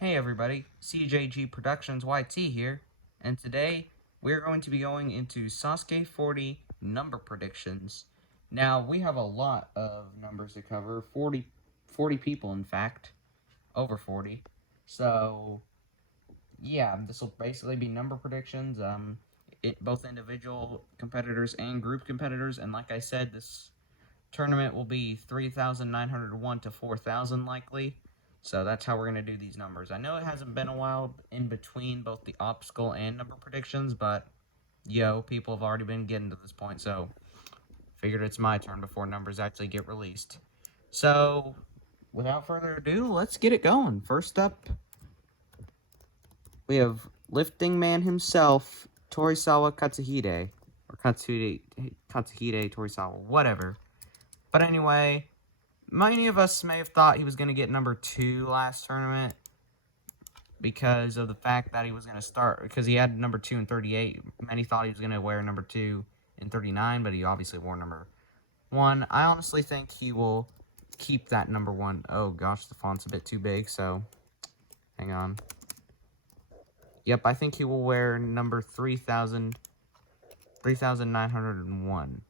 Hey everybody, CJG Productions YT here, and today we're going to be going into SASUKE 40 number predictions. Now, we have a lot of numbers to cover, 40 people in fact, over 40. So, yeah, this will basically be number predictions, both individual competitors and group competitors, and like I said, this tournament will be 3,901 to 4,000 likely. So that's how we're going to do these numbers. I know it hasn't been a while in between both the obstacle and number predictions, but people have already been getting to this point, so figured it's my turn before numbers actually get released. So, without further ado, let's get it going. First up, we have lifting man himself, Torisawa Katsuhide. Or Katsuhide Torisawa, whatever. But anyway, many of us may have thought he was going to get number 2 last tournament because of the fact that he was going to start, because he had number 2 in 38. Many thought he was going to wear number 2 in 39, but he obviously wore number 1. I honestly think he will keep that number 1. Oh gosh, the font's a bit too big, so hang on. Yep, I think he will wear number 3,901.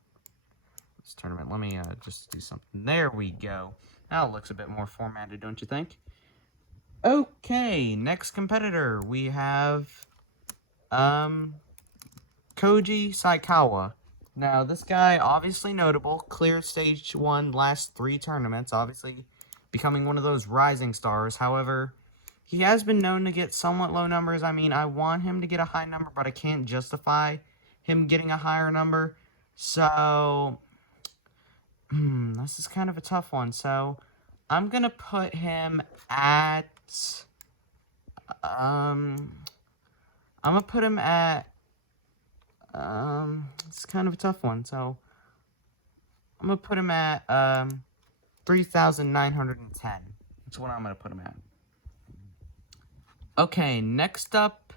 This tournament. Let me just do something. There we go. Now it looks a bit more formatted, don't you think? Okay, next competitor. We have Koji Saikawa. Now, this guy, obviously notable, cleared stage 1 last 3 tournaments, obviously becoming one of those rising stars. However, he has been known to get somewhat low numbers. I mean, I want him to get a high number, but I can't justify him getting a higher number. So, this is kind of a tough one. So, I'm going to put him at... I'm going to put him at... it's kind of a tough one. So, I'm going to put him at 3,910. That's what I'm going to put him at. Okay, next up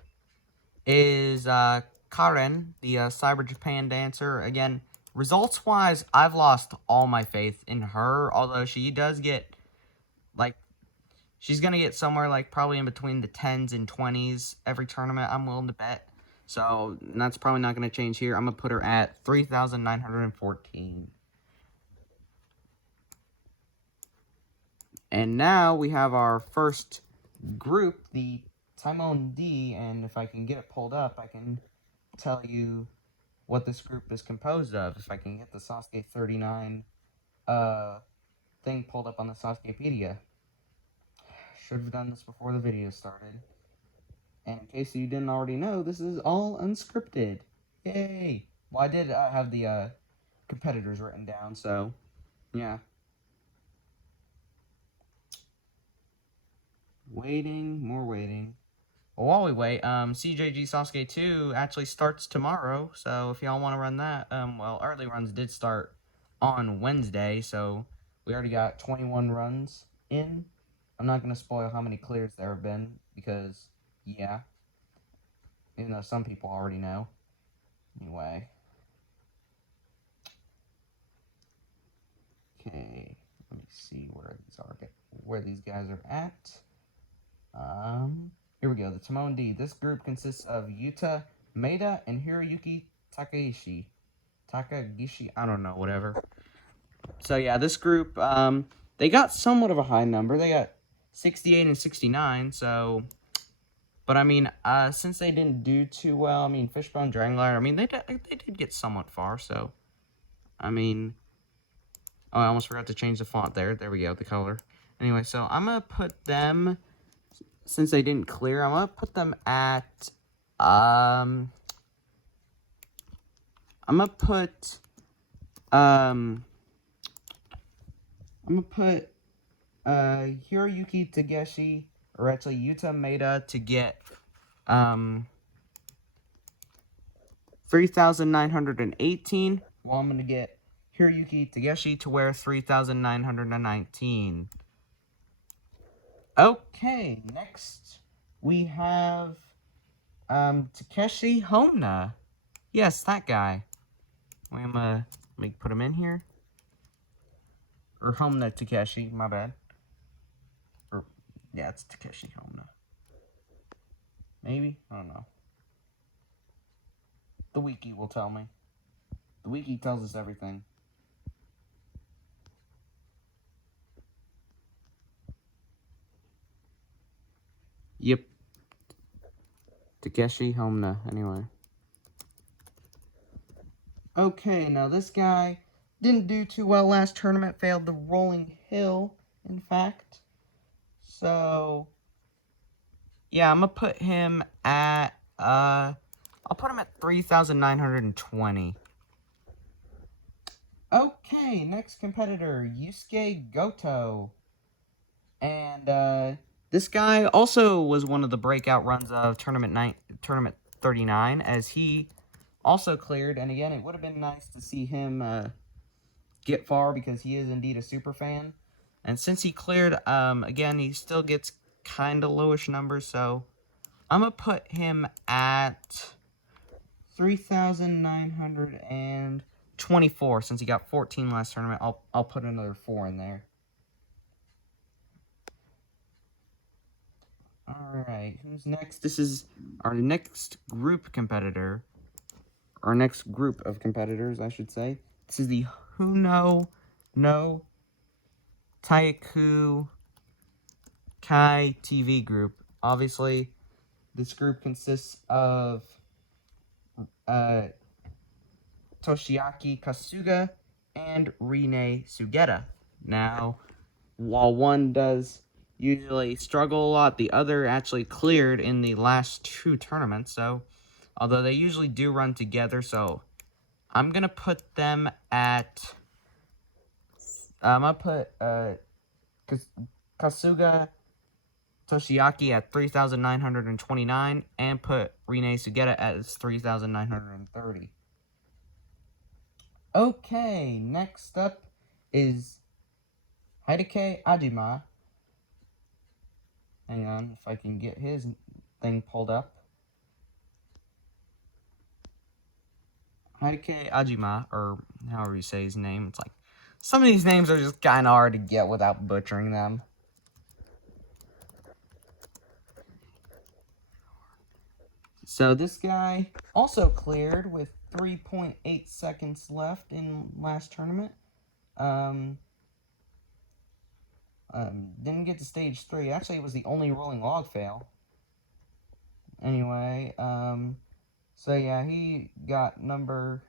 is Karen, the Cyber Japan dancer. Again, results-wise, I've lost all my faith in her, although she does get, like, she's going to get somewhere, like, probably in between the 10s and 20s every tournament, I'm willing to bet. So, that's probably not going to change here. I'm going to put her at 3,914. And now we have our first group, the Timon D, and if I can get it pulled up, I can tell you what this group is composed of. If I can get the SASUKE 39 thing pulled up on the Sasukepedia. Should have done this before the video started. And in case you didn't already know, this is all unscripted. Yay! Well, I did have the competitors written down, so yeah. Waiting, more waiting. Well, while we wait, CJG Sasuke 2 actually starts tomorrow, so if y'all want to run that, well, early runs did start on Wednesday, so we already got 21 runs in. I'm not going to spoil how many clears there have been, because, yeah, even though some people already know. Anyway. Okay, let me see where these guys are at. Here we go, the Timon D. This group consists of Yuta Maeda and Hiroyuki Takagishi, I don't know, whatever. So yeah, this group, they got somewhat of a high number. They got 68 and 69, so... But, I mean, since they didn't do too well, I mean, Fishbone, Dragonglider, I mean, they did get somewhat far, so... I mean... Oh, I almost forgot to change the font there. There we go, the color. Anyway, so I'm going to put them... Since they didn't clear, I'm going to put them at... I'm going to put... Hiroyuki Tageshi, or actually Yuta Maeda, to get 3,918. Well, I'm going to get Hiroyuki Tageshi to wear 3,919. Okay, next we have Takeshi Homna. Yes, that guy. Let me put him in here. Or Homna Takeshi, my bad. Yeah, it's Takeshi Homna. Maybe? I don't know. The wiki will tell me. The wiki tells us everything. Yep. Takeshi Homna, anyway. Okay, now this guy didn't do too well last tournament, failed the rolling hill, in fact. So, yeah, I'm gonna put him at, I'll put him at 3,920. Okay, next competitor, Yusuke Goto. And, this guy also was one of the breakout runs of Tournament 39, as he also cleared, and again, it would have been nice to see him, get far, because he is indeed a super fan. And since he cleared, again, he still gets kind of lowish numbers, so I'm going to put him at 3,924. Since he got 14 last tournament, I'll put another 4 in there. Alright, who's next? This is our next group competitor. Our next group of competitors, I should say. This is the Huno no Taiku Kai TV group. Obviously, this group consists of Toshiaki Kasuga and Rine Sugeta. Now, while one does usually struggle a lot, the other actually cleared in the last 2 tournaments, so although they usually do run together, so I'm gonna put them at I'm gonna put Kasuga Toshiaki at 3,929 and put Rine Sugeta at 3,930. Okay, next up is Hideki Ajima. Hang on, if I can get his thing pulled up. Hideki Ajima, or however you say his name. It's like, some of these names are just kind of hard to get without butchering them. So this guy also cleared with 3.8 seconds left in last tournament. Didn't get to stage 3. Actually, it was the only rolling log fail. Anyway, so yeah, he got number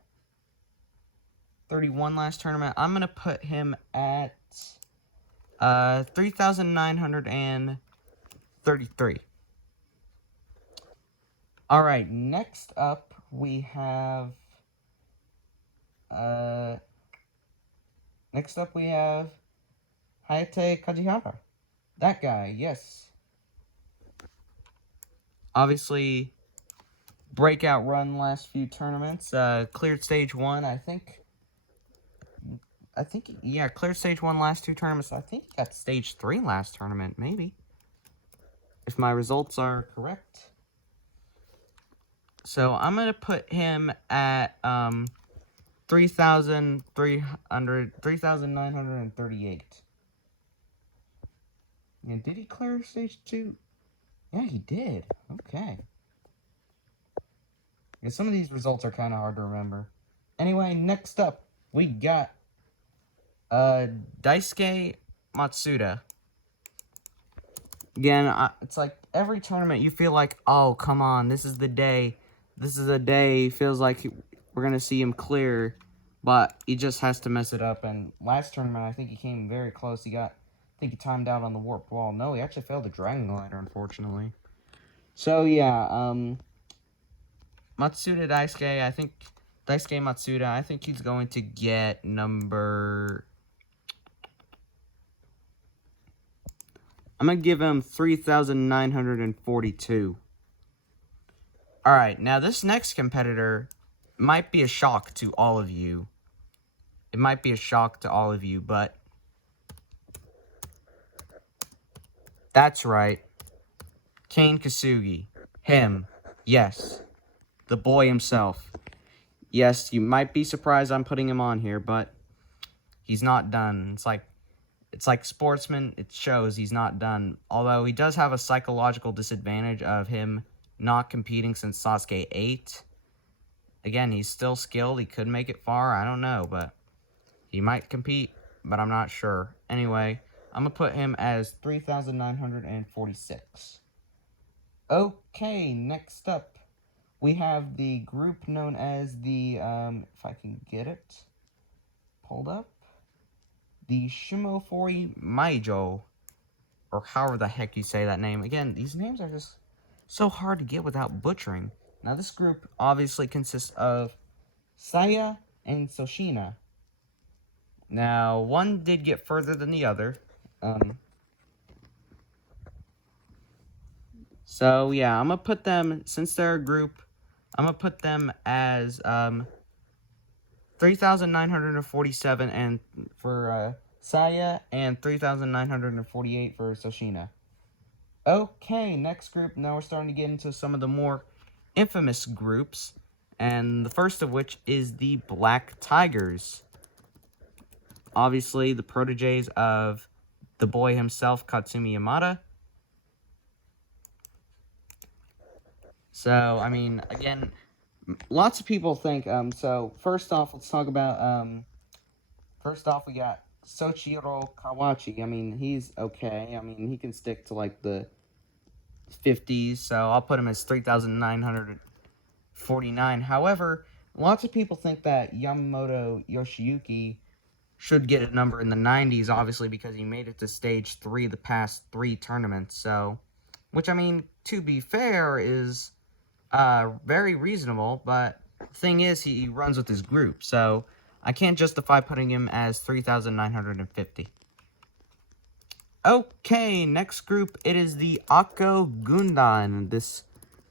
31 last tournament. I'm going to put him at 3,933. Alright, next up we have Hayate Kajihara. That guy, yes. Obviously, breakout run last few tournaments. Cleared stage 1, I think, yeah, cleared stage 1 last 2 tournaments. I think he got stage 3 last tournament, maybe, if my results are correct. So I'm going to put him at 3,938. And did he clear stage 2? Yeah, he did. Okay. Yeah, some of these results are kind of hard to remember. Anyway, next up, we got Daisuke Matsuda. Again, it's like every tournament you feel like, oh, come on, this is the day. This is the day. Feels like we're going to see him clear, but he just has to mess it up. And last tournament, I think he came very close. I think he timed out on the warp wall. No, he actually failed the Dragon Glider, unfortunately. So, yeah, Matsuda Daisuke, Daisuke Matsuda, I think he's going to get number... I'm going to give him 3,942. Alright, now this next competitor might be a shock to all of you. It might be a shock to all of you, but... That's right. Kane Kasugi. Him. Yes. The boy himself. Yes, you might be surprised I'm putting him on here, but he's not done. It's like Sportsman, it shows he's not done. Although he does have a psychological disadvantage of him not competing since Sasuke 8. Again, he's still skilled. He could make it far. I don't know, but he might compete, but I'm not sure. Anyway, I'm going to put him as 3,946. Okay, next up, we have the group known as the, if I can get it pulled up, the Shimofori Maijo, or however the heck you say that name. Again, these names are just so hard to get without butchering. Now, this group obviously consists of Saya and Soshina. Now, one did get further than the other. So, yeah, I'm going to put them, since they're a group, I'm going to put them as 3,947 and for Saya and 3,948 for Soshina. Okay, next group. Now we're starting to get into some of the more infamous groups, and the first of which is the Black Tigers. Obviously, the proteges of the boy himself, Katsumi Yamada. So, I mean, again, lots of people think, so first off, let's talk about, first off, we got Soichiro Kawachi. I mean, he's okay. I mean, he can stick to, like, the 50s, so I'll put him as 3,949. However, lots of people think that Yamamoto Yoshiyuki should get a number in the 90s, obviously, because he made it to stage 3 the past 3 tournaments, so, which, I mean, to be fair, is very reasonable, but the thing is, he runs with his group, so I can't justify putting him as 3,950. Okay, next group, it is the Akko Gundan. This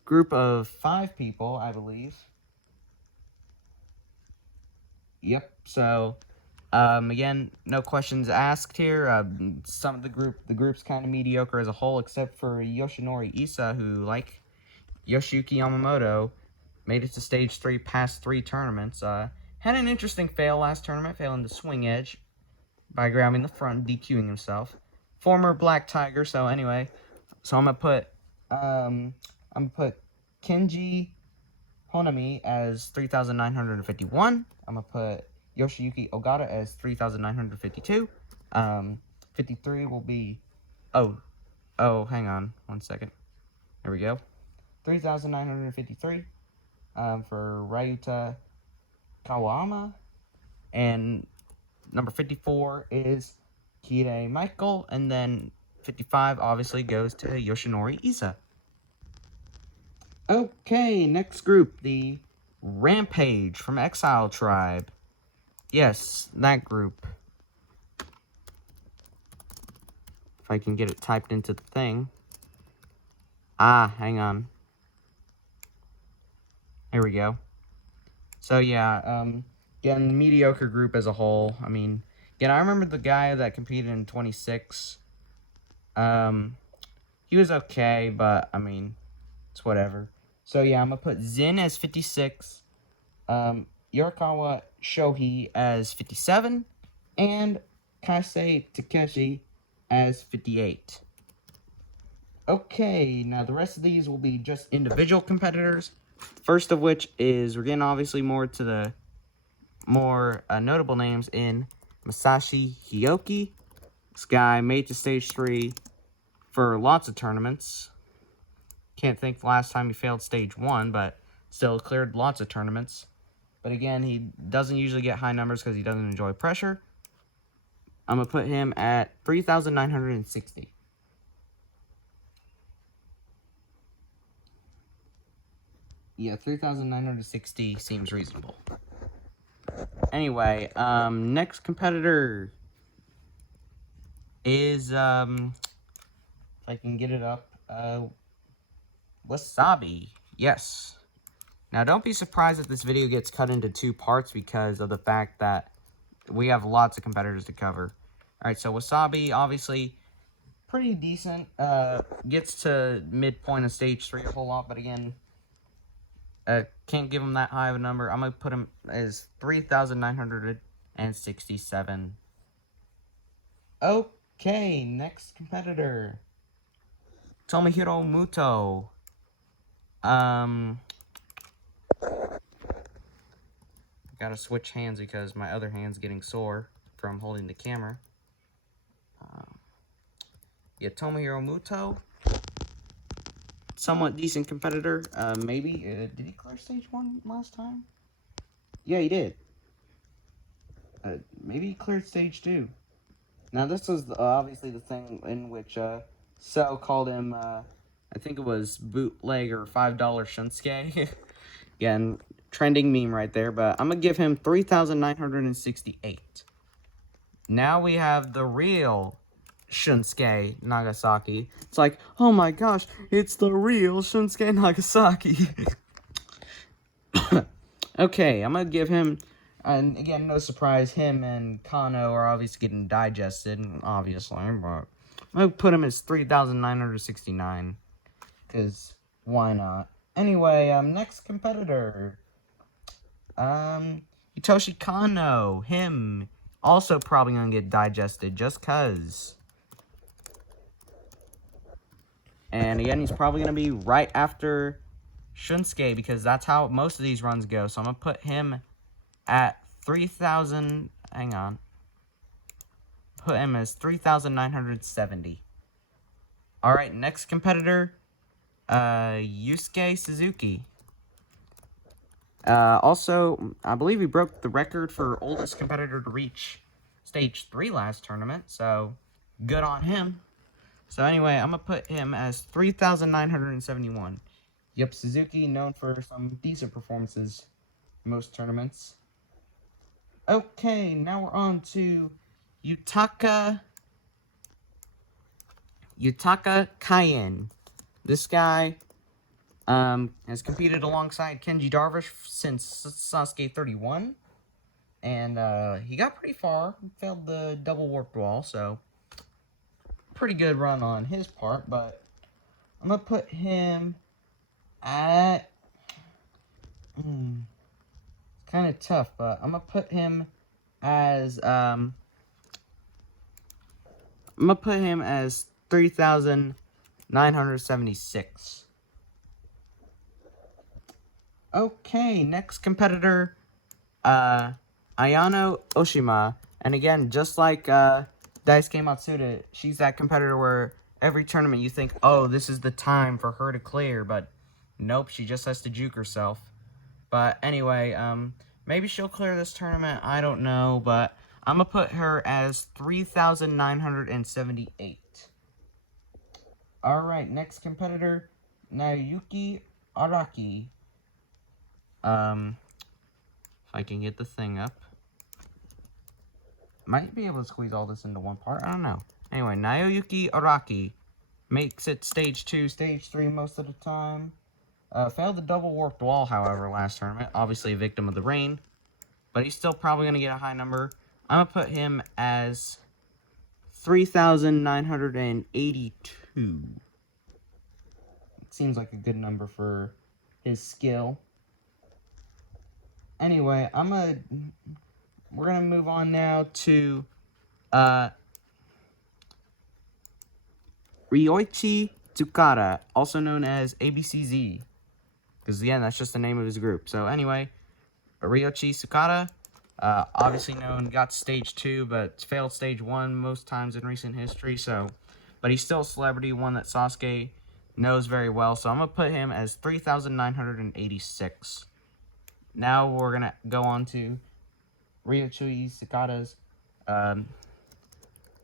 group of 5 people, I believe. Yep, so, again, no questions asked here. Some of the group's kind of mediocre as a whole, except for Yoshinori Isa, who, like Yoshiyuki Yamamoto, made it to stage 3 past 3 tournaments. Had an interesting fail last tournament, failing the swing edge by grabbing the front and DQing himself. Former Black Tiger, so anyway, so I'm gonna put Kenji Honami as 3,951. I'm gonna put Yoshiyuki Ogata as 3,952. 53 will be, hang on, 1 second. There we go. 3,953 for Ryuta Kawama, and number 54 is Kirei Michael, and then 55 obviously goes to Yoshinori Isa. Okay, next group, the Rampage from Exile Tribe. Yes, that group. If I can get it typed into the thing. Hang on. There we go. So yeah, again, mediocre group as a whole. I mean, again, I remember the guy that competed in 26. He was okay, but, I mean, it's whatever. So, yeah, I'm going to put Zin as 56, Yorikawa Shohei as 57, and Kaisei Takeshi as 58. Okay, now the rest of these will be just individual competitors. First of which is, we're getting obviously more to the more notable names in Masashi Hioki. This guy made to stage 3 for lots of tournaments. Can't think the last time he failed stage 1, but still cleared lots of tournaments. But again, he doesn't usually get high numbers because he doesn't enjoy pressure. I'm going to put him at 3,960. Yeah, 3,960 seems reasonable. Anyway, next competitor is, if I can get it up, Wasabi. Yes. Now, don't be surprised if this video gets cut into 2 parts because of the fact that we have lots of competitors to cover. Alright, so Wasabi, obviously, pretty decent. Gets to midpoint of stage 3 a whole lot, but again, can't give him that high of a number. I'm going to put him as 3,967. Okay, next competitor. Tomohiro Muto. Gotta switch hands because my other hand's getting sore from holding the camera. Tomohiro Muto, somewhat decent competitor. Maybe. Did he clear stage 1 last time? Yeah, he did. Maybe he cleared stage 2. Now, this was obviously the thing in which Cell called him, I think it was bootlegger $5 Shunsuke. Again, trending meme right there, but I'm going to give him 3,968. Now we have the real Shunsuke Nagasaki. It's like, oh my gosh, it's the real Shunsuke Nagasaki. Okay, I'm going to give him, and again, no surprise, him and Kano are obviously getting digested, obviously, but I'm going to put him as 3,969, because why not? Anyway, next competitor, Hitoshi Kano, him, also probably going to get digested, just cuz. And again, he's probably going to be right after Shunsuke, because that's how most of these runs go. So I'm going to put him at 3,000, hang on. Put him as 3,970. Alright, next competitor, Yusuke Suzuki. Also, I believe he broke the record for oldest competitor to reach stage 3 last tournament, so good on him. So anyway, I'm going to put him as 3,971. Yep, Suzuki, known for some decent performances in most tournaments. Okay, now we're on to Yutaka Kaien. This guy has competed alongside Kenji Darvish since Sasuke 31. And he got pretty far. Failed the double warped wall, so pretty good run on his part. But I'm going to put him at... It's kind of tough, but I'm going to put him as... I'm going to put him as 3,976. Okay, next competitor, Ayano Oshima. And again, just like Daisuke Matsuda, she's that competitor where every tournament you think, oh, this is the time for her to clear. But nope, she just has to juke herself. But anyway, maybe she'll clear this tournament. I don't know, but I'm going to put her as 3,978. Alright, next competitor, Naoyuki Araki. If I can get the thing up. Might be able to squeeze all this into one part. I don't know. Anyway, Naoyuki Araki makes it stage 2, stage 3 most of the time. Failed the double warped wall, however, last tournament. Obviously a victim of the rain. But he's still probably going to get a high number. I'm going to put him as 3,982. Seems like a good number for his skill. Anyway, we're gonna move on now to Ryoichi Tsukada, also known as ABCZ, because again, that's just the name of his group. So anyway, Ryoichi Tsukada, obviously known, got to stage 2, but failed stage 1 most times in recent history. So, but he's still a celebrity, one that Sasuke knows very well. So I'm gonna put him as 3,986. Now we're going to go on to Ryoichi Tsukada's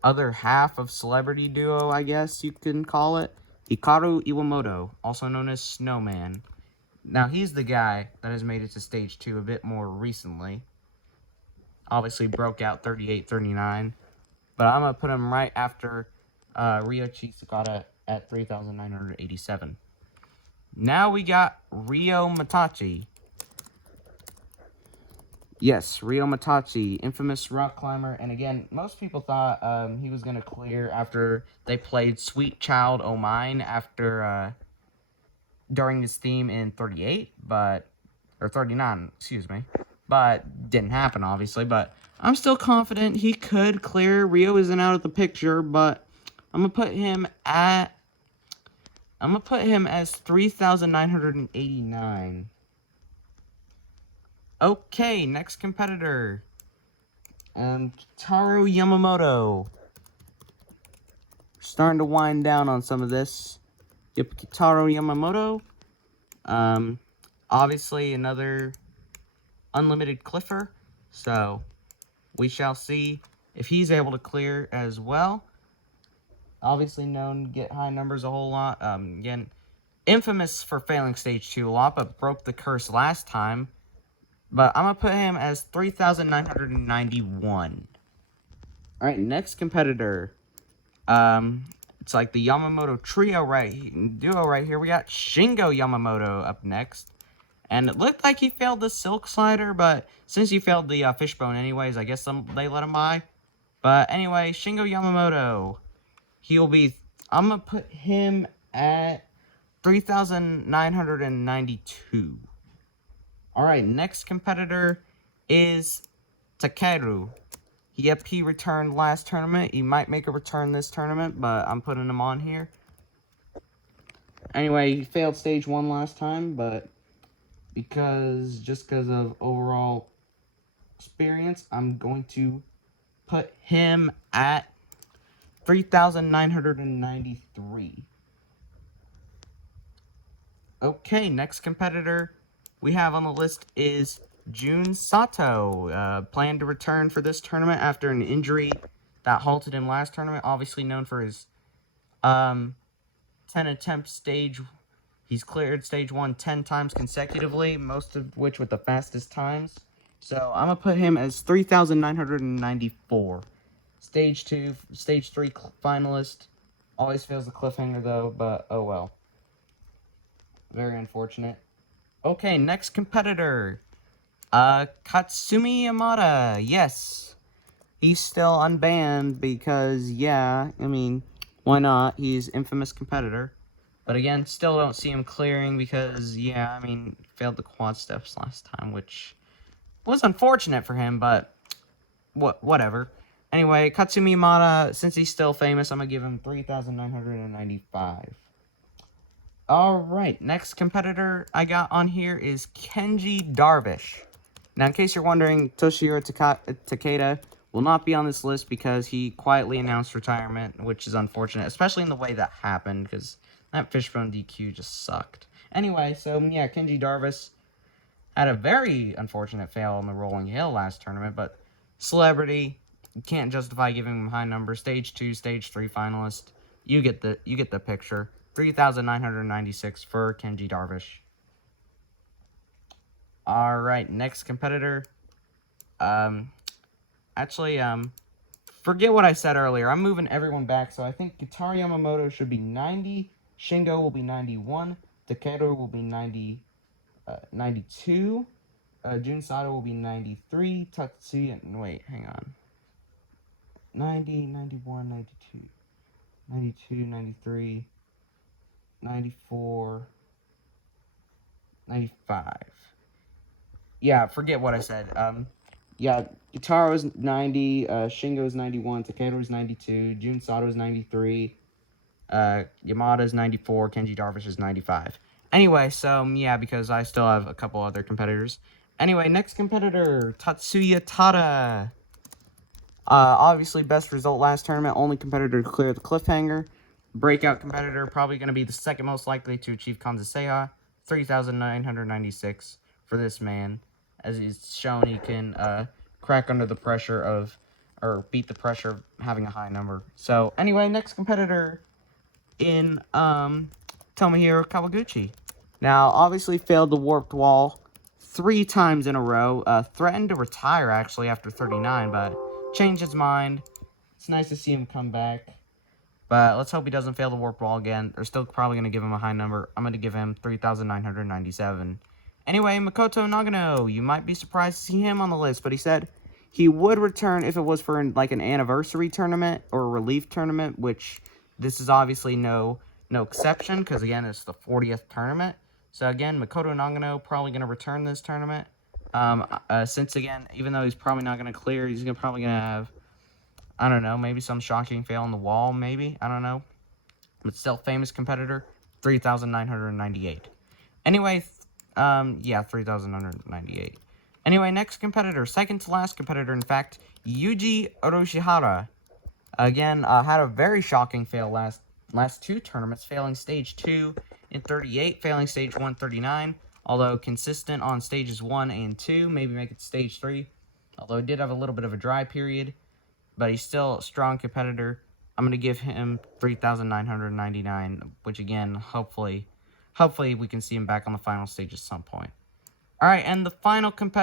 other half of celebrity duo, I guess you can call it. Hikaru Iwamoto, also known as Snowman. Now, he's the guy that has made it to stage 2 a bit more recently. Obviously broke out 38-39. But I'm going to put him right after Ryoichi Tsukada at 3,987. Now we got Ryo Matachi. Yes, Ryo Matachi, infamous rock climber. And again, most people thought he was going to clear after they played Sweet Child O' Mine during his theme in 38, or 39, excuse me. But didn't happen, obviously. But I'm still confident he could clear. Ryo isn't out of the picture, but I'm going to put him at I'm going to put him as 3,989. Okay, next competitor. Kitaro Yamamoto. Starting to wind down on some of this. Yep, Kitaro Yamamoto. Obviously another unlimited cliffer. So, we shall see if he's able to clear as well. Obviously known to get high numbers a whole lot. Again, infamous for failing stage 2 a lot, but broke the curse last time. But I'm going to put him as 3,991. Alright, next competitor. It's like the Yamamoto trio duo right here. We got Shingo Yamamoto up next. And it looked like he failed the Silk Slider, but since he failed the Fishbone anyways, I guess they let him by. But anyway, Shingo Yamamoto. I'm going to put him at 3,992. Alright, next competitor is Takeru. Yep, he returned last tournament. He might make a return this tournament, but I'm putting him on here. Anyway, he failed stage 1 last time, but just because of overall experience, I'm going to put him at 3,993. Okay, next competitor we have on the list is Jun Sato. Planned to return for this tournament after an injury that halted him last tournament. Obviously known for his 10 attempt stage. He's cleared stage 1 10 times consecutively, most of which with the fastest times. So I'm going to put him as 3,994. Stage 2, stage 3 finalist. Always fails the cliffhanger though, but oh well. Very unfortunate. Okay, next competitor. Katsumi Yamada. Yes. He's still unbanned because, yeah, I mean, why not? He's infamous competitor. But again, still don't see him clearing because, yeah, I mean, failed the quad steps last time, which was unfortunate for him, but whatever. Anyway, Katsumi Yamada, since he's still famous, I'm going to give him 3,995. Alright, next competitor I got on here is Kenji Darvish. Now, in case you're wondering, Toshihiro Takeda will not be on this list because he quietly announced retirement, which is unfortunate, especially in the way that happened, because that Fishbone DQ just sucked. Anyway, so, yeah, Kenji Darvish had a very unfortunate fail on the Rolling Hill last tournament, but celebrity, you can't justify giving him high numbers. Stage 2, Stage 3 finalist. You get the picture. 3,996 for Kenji Darvish. Alright, next competitor. Forget what I said earlier. I'm moving everyone back, so I think Kitaro Yamamoto should be 90. Shingo will be 91. Takeru will be 92. Jun Sato will be 93. Tatsuya, wait, hang on. 90, 91, 92. 92, 93. 94, 95. Yeah, forget what I said. Yeah, Gitaro's 90, Shingo's 91, Takeru's 92, Jun Sato's 93, Yamada's 94, Kenji Darvish is 95. Anyway, so, yeah, because I still have a couple other competitors. Anyway, next competitor, Tatsuya Tada. Obviously, best result last tournament, only competitor to clear the cliffhanger. Breakout competitor, probably going to be the second most likely to achieve Kanzaseiha. 3,996 for this man. As he's shown, he can crack under the pressure of, or beat the pressure of having a high number. So, anyway, next competitor in Tomohiro Kawaguchi. Now, obviously failed the Warped Wall 3 times in a row. Threatened to retire, actually, after 39, but changed his mind. It's nice to see him come back. But let's hope he doesn't fail the Warped Wall again. They're still probably going to give him a high number. I'm going to give him 3,997. Anyway, Makoto Nagano. You might be surprised to see him on the list, but he said he would return if it was for like an anniversary tournament or a relief tournament, which this is obviously no exception because, again, it's the 40th tournament. So, again, Makoto Nagano probably going to return this tournament. Since, again, even though he's probably not going to clear, he's probably going to have, I don't know, maybe some shocking fail on the wall, maybe. I don't know. But still, famous competitor. 3,998. Anyway, yeah, 3,998. Anyway, next competitor, second to last competitor, in fact, Yuji Oroshihara. Again, had a very shocking fail last two tournaments, failing stage 2 in 38, failing stage 1 39, although consistent on stages 1 and 2, maybe make it stage 3, although he did have a little bit of a dry period, but he's still a strong competitor. I'm going to give him 3,999, which again, hopefully we can see him back on the final stage at some point. Alright, and the final competitor